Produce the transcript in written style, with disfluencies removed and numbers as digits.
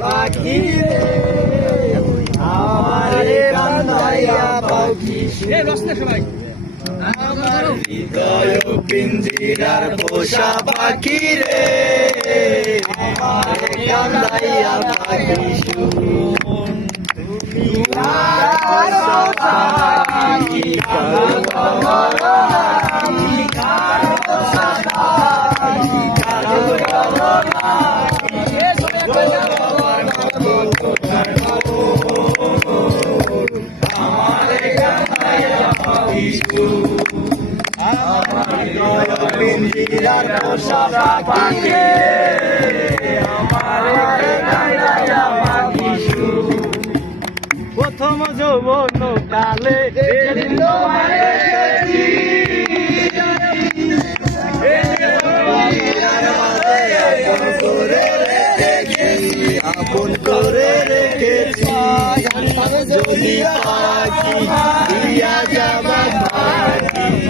পাখি আমারে কান্দাইয়া পাখি হৃদয় পিঞ্জিরার পোষা পাখি রে আমারে কান্দাইয়া পাখি পিঞ্জিরার পোষা পাখি আমারে কান্দাইয়া পাখি প্রথম যৌবন কালে আপন করে রেখেছি যদি পাখি দিয়া যাবা পাখি